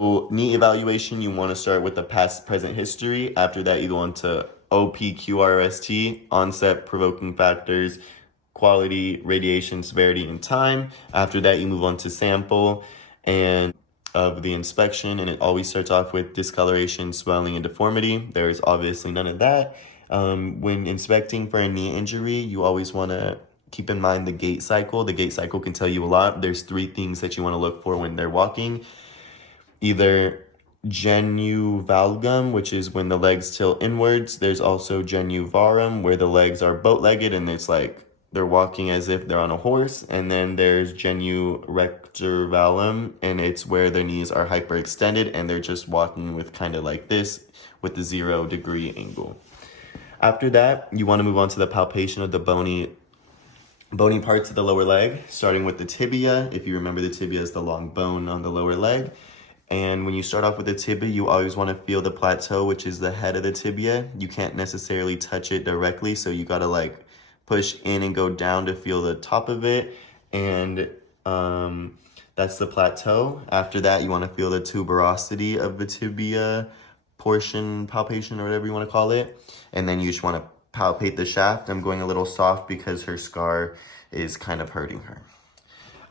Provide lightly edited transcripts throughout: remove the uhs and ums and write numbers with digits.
Well, knee evaluation, you want to start with the past present history. After that, you go on to OPQRST, onset, provoking factors, quality, radiation, severity, and time. After that, you move on to sample and of the inspection, and it always starts off with discoloration, swelling, and deformity. There is obviously none of that. When inspecting for a knee injury, you always want to keep in mind the gait cycle. The gait cycle can tell you a lot. There's 3 things that you want to look for when they're walking. Either genu valgum, which is when the legs tilt inwards. There's also genu varum, where the legs are boat-legged and it's like they're walking as if they're on a horse. And then there's genu rector valum, and it's where their knees are hyperextended and they're just walking with kind of like this with the 0-degree angle. After that, you want to move on to the palpation of the bony parts of the lower leg, starting with the tibia. If you remember, the tibia is the long bone on the lower leg. And when you start off with the tibia, you always want to feel the plateau, which is the head of the tibia. You can't necessarily touch it directly, so you gotta like push in and go down to feel the top of it. And that's the plateau. After that, you want to feel the tuberosity of the tibia portion, palpation, or whatever you want to call it. And then you just want to palpate the shaft. I'm going a little soft because her scar is kind of hurting her.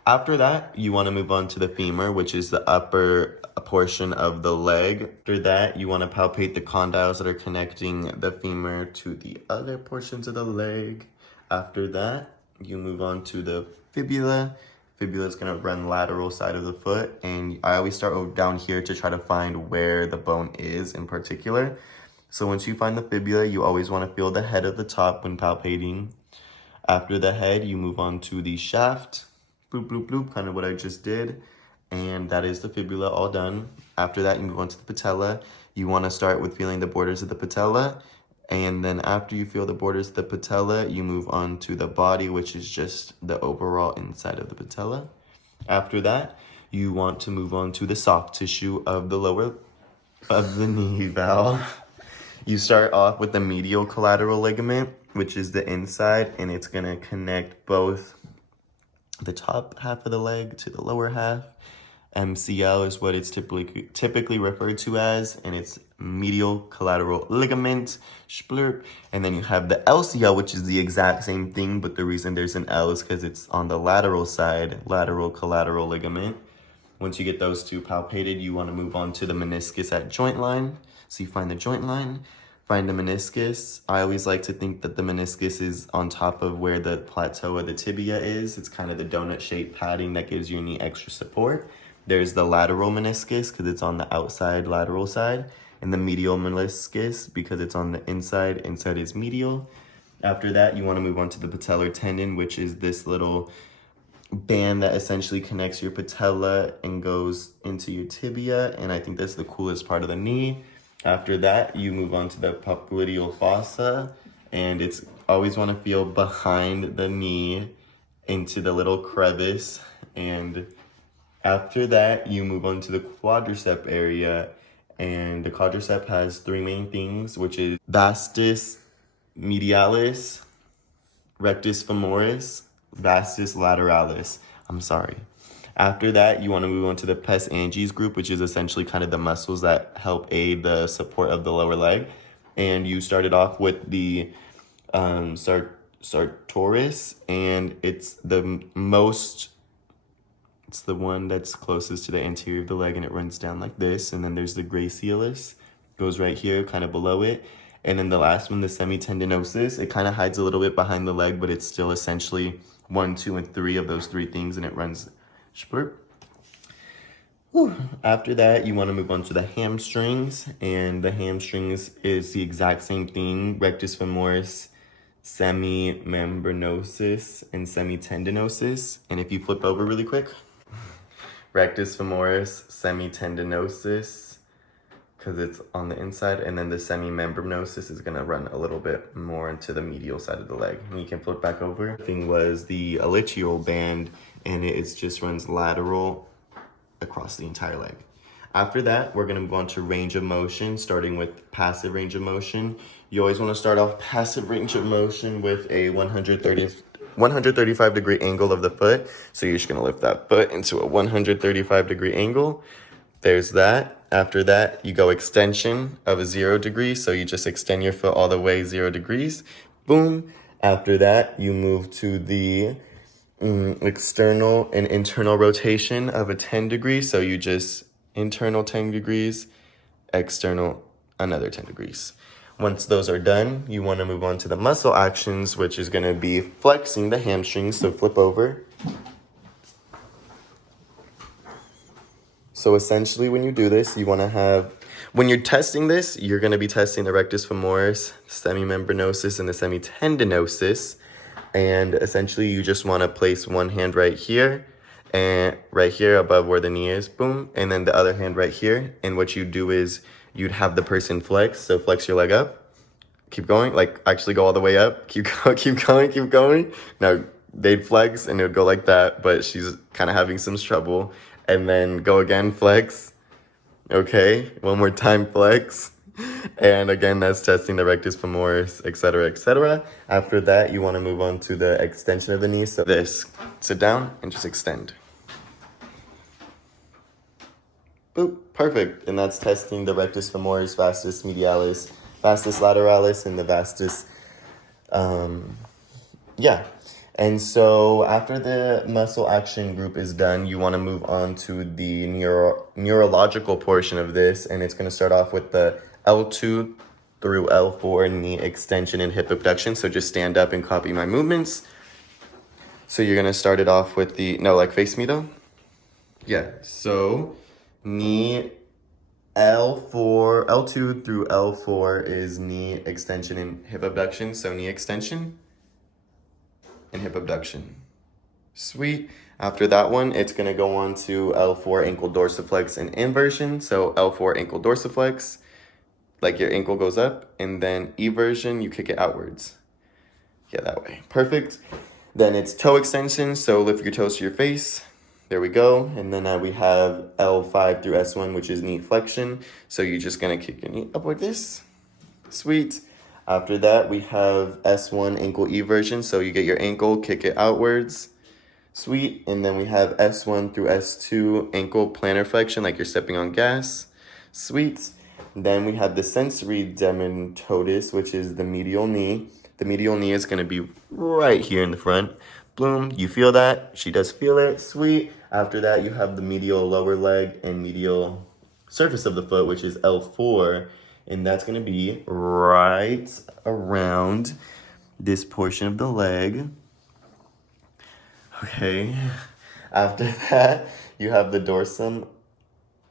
After that, you want to move on to the femur, which is the upper portion of the leg. After that, you want to palpate the condyles that are connecting the femur to the other portions of the leg. After that, you move on to the fibula. Fibula is going to run lateral side of the foot, and I always start down here to try to find where the bone is in particular. So once you find the fibula, you always want to feel the head of the top when palpating. After the head, you move on to the shaft. Bloop, bloop, bloop, kind of what I just did. And that is the fibula all done. After that, you move on to the patella. You want to start with feeling the borders of the patella. And then after you feel the borders of the patella, you move on to the body, which is just the overall inside of the patella. After that, you want to move on to the soft tissue of the lower of the knee valve. You start off with the medial collateral ligament, which is the inside, and it's going to connect both the top half of the leg to the lower half. MCL is what it's typically referred to as, and it's medial collateral ligament, splurp. And then you have the LCL, which is the exact same thing, but the reason there's an L is because it's on the lateral side, lateral collateral ligament. Once you get those 2 palpated, you want to move on to the meniscus at joint line. So you find the joint line, find the meniscus. I always like to think that the meniscus is on top of where the plateau of the tibia is. It's kind of the donut-shaped padding that gives your knee extra support. There's the lateral meniscus because it's on the outside, lateral side, and the medial meniscus because it's on the inside is medial. After that, you want to move on to the patellar tendon, which is this little band that essentially connects your patella and goes into your tibia, and I think that's the coolest part of the knee. After that, you move on to the Popliteal Fossa, and it's always want to feel behind the knee into the little crevice. And after that, you move on to the quadricep area, and the quadricep has 3 main things, which is vastus medialis, rectus femoris, vastus lateralis. I'm sorry. After that, you want to move on to the pes anges group, which is essentially kind of the muscles that help aid the support of the lower leg. And you started off with the Sartorius, and it's the one that's closest to the anterior of the leg, and it runs down like this. And then there's the gracilis, goes right here, kind of below it. And then the last one, the semitendinosus, it kind of hides a little bit behind the leg, but it's still essentially 1, 2, and 3 of those 3 things, and it runs. After that, you want to move on to the hamstrings, and the hamstrings is the exact same thing: rectus femoris, semimembranosus, and semitendinosus. And if you flip over really quick, rectus femoris, semitendinosus, because it's on the inside, and then the semimembranosus is going to run a little bit more into the medial side of the leg. And you can flip back over. The thing was the ilichial band, and it just runs lateral across the entire leg. After that, we're going to move on to range of motion, starting with passive range of motion. You always want to start off passive range of motion with a 135 degree angle of the foot. So you're just going to lift that foot into a 135 degree angle. There's that. After that, you go extension of a 0 degree. So you just extend your foot all the way 0 degrees. Boom. After that, you move to the external and internal rotation of a 10 degrees. So you just internal 10 degrees, external another 10 degrees. Once those are done, you want to move on to the muscle actions, which is going to be flexing the hamstrings. So flip over. So essentially when you do this, you want to have, when you're testing this, you're going to be testing the rectus femoris, semimembranosus, and the semitendinosus. And essentially you just want to place one hand right here and right here above where the knee is, boom. And then the other hand right here. And what you do is you'd have the person flex. So flex your leg up, keep going, like actually go all the way up, keep going. Now they'd flex and it would go like that, but she's kind of having some trouble. And then go again, flex. Okay, one more time, flex. And again, that's testing the rectus femoris, etc., etc. After that, you want to move on to the extension of the knee. So this, sit down and just extend. Boop, perfect. And that's testing the rectus femoris, vastus medialis, vastus lateralis, and the vastus, And so after the muscle action group is done, you want to move on to the neurological portion of this. And it's going to start off with the L2 through L4 knee extension and hip abduction. So just stand up and copy my movements. So you're going to start it off with the, no, like face me though. Yeah, so knee L4, L2 through L4 is knee extension and hip abduction. So knee extension and hip abduction. Sweet. After that one, it's going to go on to L4 ankle dorsiflex and inversion. So L4 ankle dorsiflex, like your ankle goes up, and then eversion, you kick it outwards. Yeah, that way. Perfect. Then it's toe extension. So lift your toes to your face. There we go. And then we have L5 through S1, which is knee flexion. So you're just going to kick your knee up like this. Sweet. After that, we have S1 ankle eversion. So you get your ankle, kick it outwards. Sweet. And then we have S1 through S2 ankle plantar flexion, like you're stepping on gas. Sweet. Then we have the sensory dematodes, which is the medial knee. The medial knee is going to be right here in the front. Boom. You feel that? She does feel it. Sweet. After that, you have the medial lower leg and medial surface of the foot, which is L4. And that's going to be right around this portion of the leg. Okay. After that, you have the dorsum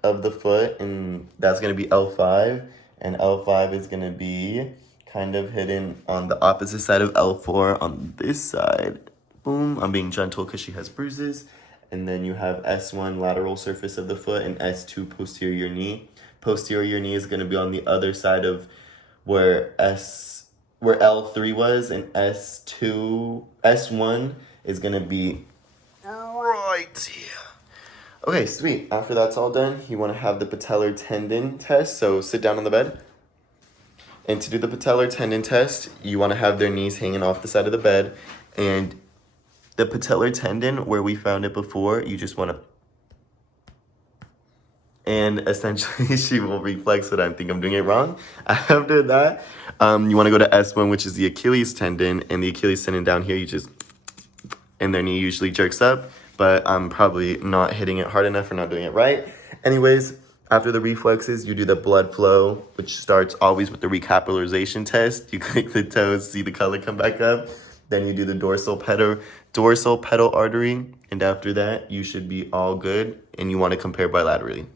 of the foot, and that's going to be L5. And L5 is going to be kind of hidden on the opposite side of L4 on this side. Boom. I'm being gentle because she has bruises. And then you have S1 lateral surface of the foot and S2 posterior knee. Posterior knee is going to be on the other side of where L3 was, and S1 is going to be right here. Okay, sweet. After that's all done, you want to have the patellar tendon test. So sit down on the bed. And to do the patellar tendon test, you want to have their knees hanging off the side of the bed. And the patellar tendon, where we found it before, you just want to, and essentially she will reflex it. I think I'm doing it wrong. After that, you want to go to S1, which is the Achilles tendon, and the Achilles tendon down here, you just, and their knee usually jerks up, but I'm probably not hitting it hard enough or not doing it right. Anyways, after the reflexes, you do the blood flow, which starts always with the recapitalization test. You click the toes, see the color come back up. Then you do the dorsal pedal artery, and after that, you should be all good, and you want to compare bilaterally.